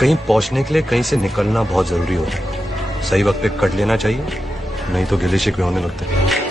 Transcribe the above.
कहीं पहुंचने के लिए कहीं से निकलना बहुत जरूरी होता है। सही वक्त पे कट लेना चाहिए, नहीं तो गिले शिकवे होने लगते हैं।